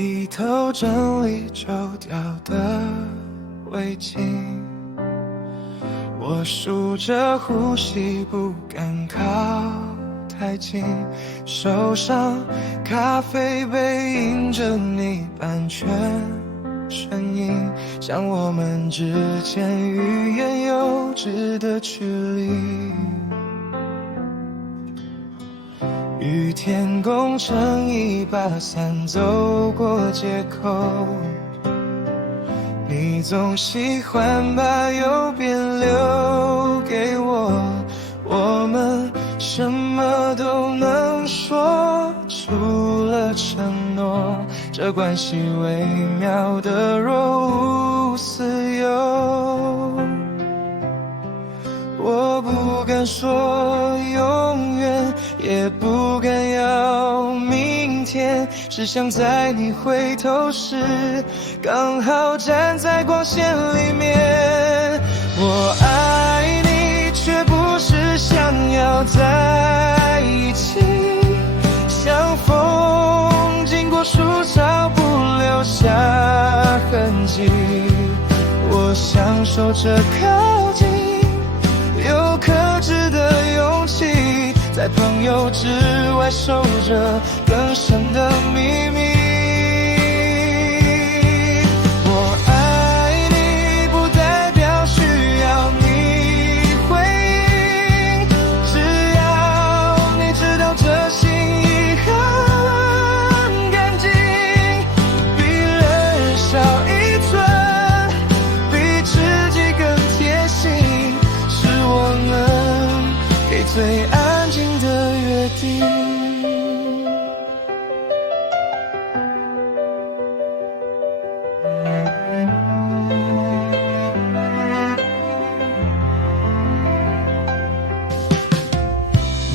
低头整理旧掉的围巾，我数着呼吸，不敢靠太近，手上咖啡杯印着你版权身影，像我们之间欲言又止的距离。雨天工程一把伞走过街口，你总喜欢把右边留给我，我们什么都能说，除了承诺，这关系微妙的若无似有。我不敢说永远，也不敢要明天，只想在你回头时刚好站在光线里面。我爱你，却不是想要在一起，像风经过树梢不留下痕迹，我享受着靠近，有克制的勇气，在朋友之外守着更深的秘密。我爱你，不代表需要你回应，只要你知道这心已很干净，比人少一寸，比知己更贴心，是我们给最安静的约定。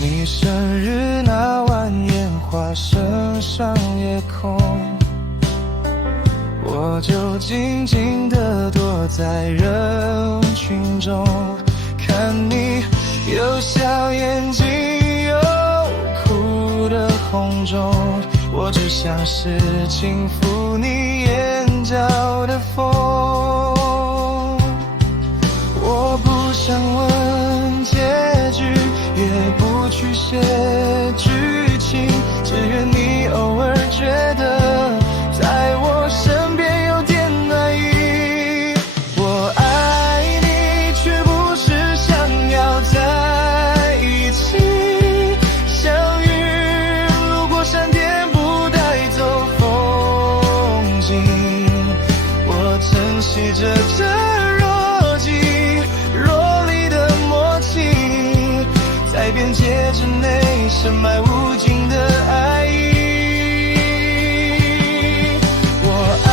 你生日那晚烟花升上夜空，我就静静地躲在人群中，看你有笑眼睛有哭的红肿，我只想是轻抚你眼角的风。我不想问结局，也不去写剧情，只愿你偶尔觉得在我身边有点暖意。我爱你，却不是想要在一起，像云路过闪电不带走风景，我珍惜着这若即若离的默契，在边界之内深埋无尽的爱意。我爱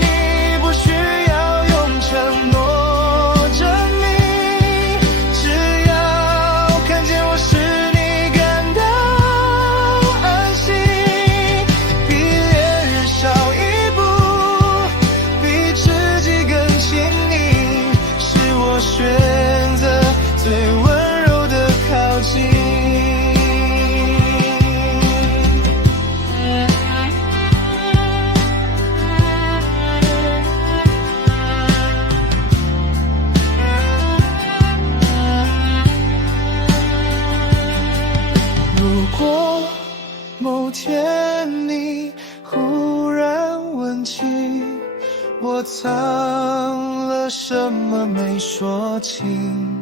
你，不需要用承诺证明，只要看见我时你感到安心，比烈日少一步，比知己更亲密，是我选择最温柔的靠近。如果某天你忽然问起我藏了什么没说清，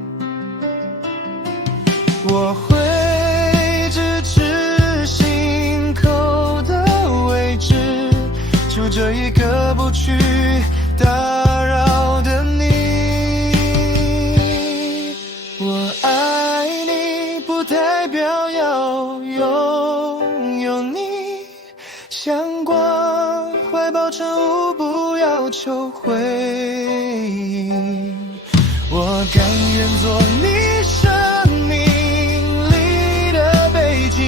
我会直指心口的位置，住着一个不去打扰的你。我爱你，不代表要拥有你，像关怀抱成物，不要求回应。我甘愿做你生命里的背景，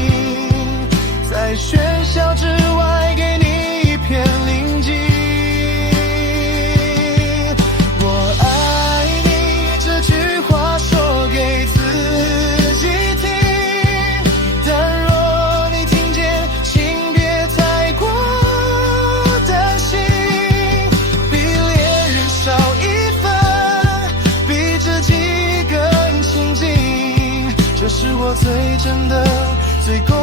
在喧嚣之外给你一片宁静。我爱你，这句话说给自己听，但若你听见，请别太过真的最够